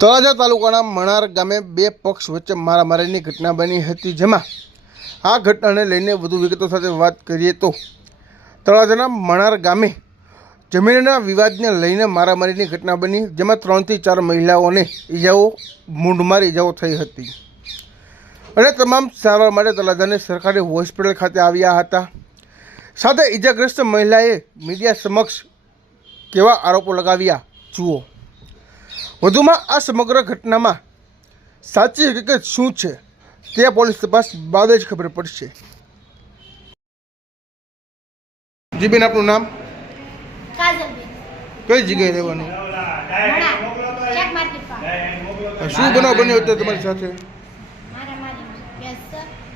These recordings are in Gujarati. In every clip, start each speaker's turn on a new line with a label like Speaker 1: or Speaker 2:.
Speaker 1: તળાજા તાલુકાના મણાર ગામે બે પક્ષ વચ્ચે મારામારીની ઘટના બની હતી, જેમાં આ ઘટનાને લઈને વધુ વિગતો સાથે વાત કરીએ તો, તળાજાના મણાર ગામે જમીનના વિવાદને લઈને મારામારીની ઘટના બની, જેમાં ત્રણથી ચાર મહિલાઓને ઈજાઓ, મૂંઢમાર ઈજાઓ થઈ હતી. અને તમામ સારવાર માટે તળાજાને સરકારી હોસ્પિટલ ખાતે આવ્યા હતા. સાથે ઈજાગ્રસ્ત મહિલાએ મીડિયા સમક્ષ કેવા આરોપો લગાવ્યા? જુઓ. વધુમાં આ સમગ્ર ઘટનામાં સાચી હકીકત શું છે તે પોલીસ તપાસ બાદ જ ખબર પડશે. જીબીન આપનું નામ? કઈ જગ્યાએ રહેવાનું? શું બનાવ બન્યો હતો તમારી સાથે?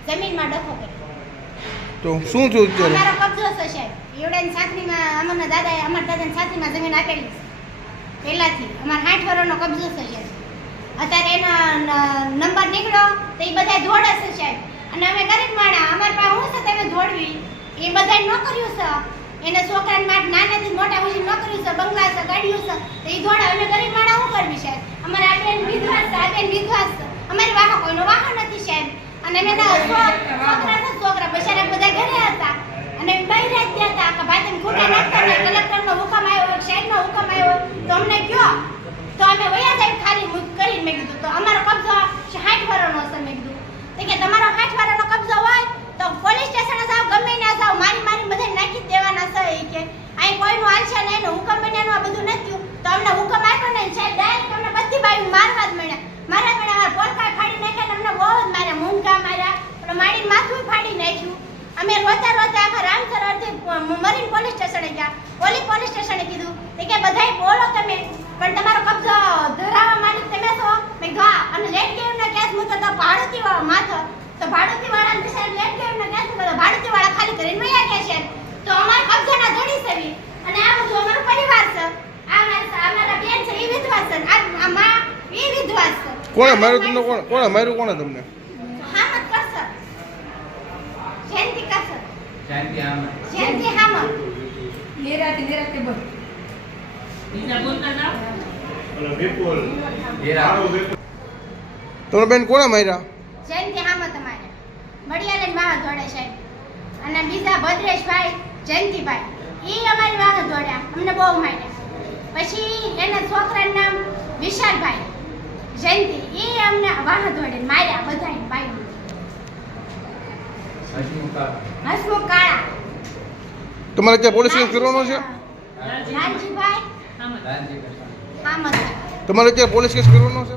Speaker 2: જમીનમાં ડખો
Speaker 1: તો શું થયું અત્યારે?
Speaker 2: અમારો કબજો છે સાહેબ. એવડાની સાતરીમાં અમારના દાદાએ અમારા દાદાની સાથીમાં જમીન આપેલી છે. પહેલાથી અમારે સાઠ વર્ષનો કબજો થઈ ગયો અત્યારે એનો નંબર નીકળ્યો તો એ બધા દોડે છે સાહેબ. અને અમે ગરીબ માણા અમારે પાસે હું છે તમે ધોડવી એ બધા નોકરીઓ છે. એને છોકરાને માટે નાનાથી મોટા સુધી નોકરીઓ છે, બંગલા છે, ગાડીઓ છે, તો એ ધોડા અમે ગરીબ માણા શું કરવી સાહેબ? અમારે આ બેન વિધવા છે આ બેન વિધવા છે. અમારી વાહન કોઈનો વાહન નથી સાહેબ. અને અમે છોકરા છોકરા. બચારા બધા ઘરે હતા. અને બહાર જ ગયા હતા. કે ભાઈ તમે ખોટા નાખતા નહીં કલેક્ટરનો હુકમ આવ્યો સાહેબનો હુકમ આવ્યો તો અમને કયો તો અમે વયા જાય ખાલી મુક કરીને મેં કીધું તો અમારો કબજો સાઠ વાળાનો હશે મેં કીધું તો કે તમારો સાઠ વાળાનો કબજો હોય તો પોલીસ સ્ટેશને જાઓ ગમે ના જાઓ મારી મારી બધે નાખી જ દેવાના છે એ કે અહીં કોઈનું હાલશે નહીં ને હુકમ બન્યાનું આ બધું નથી થયું તો અમને હુકમ આપ્યો ને સાહેબ ડાયરેક્ટ અમને બધી બાયું મારવા જ મળ્યા મારા મળ્યા મારા પોલકા ફાડી નાખ્યા ને અમને બહુ જ માર્યા મૂંગા માર્યા પણ મારી માથું ફાડી નાખ્યું અમે રોતા રોતા આખા રામસરોવરથી મરીન પોલીસ સ્ટેશને ગયા. ઓલી પોલીસ સ્ટેશને કીધું તો કે બધાય બોલો તમે પણ તમારો કબજો ધરાવવા માંડી તમે છો? મેં ગા અને લેટ ગેમનો કેસ મૂકતો તો ભાડુતી વાળા માથો તો ભાડુતી વાળા ને સાહેબ લેટ ગેમનો કેસ મૂકો ભાડુતી વાળા ખાલી કરીને વયા ગયા છે. તો અમારા કબજાના ધડી સેવી અને આ બધું અમારો પરિવાર છે. આ મારા અમારા બેન છે એ વિધવા છે. આ મા એ વિધવા છે.
Speaker 1: કોણ મારું તમને? કોણ કોણ મારું કોણ તમને?
Speaker 3: શાંતિ આમ
Speaker 2: શાંતિ હામત
Speaker 4: નિરાતે નિરાતે બોલ.
Speaker 1: તમને બેન કોણે માર્યા?
Speaker 2: જયંતિ મડિયાલે વાહ દોડે સાહેબ અને બીજા ભદ્રેશભાઈ જયંતિભાઈ. એ અમારી વાહ દોડ્યા. અમને બહુ માર્યા. પછી એના છોકરાનું નામ વિશાલભાઈ. જયંતિ. એ અમને વાહ દોડે માર્યા બધાને ભાઈ
Speaker 3: હસમુખા
Speaker 2: હસમુખ કાળા
Speaker 1: તમારે ત્યાં પોલીસ કેસ કરવાનો છે?
Speaker 2: લાલજીભાઈ
Speaker 1: તમારે ત્યાં પોલીસ કેસ કરવાનો છે?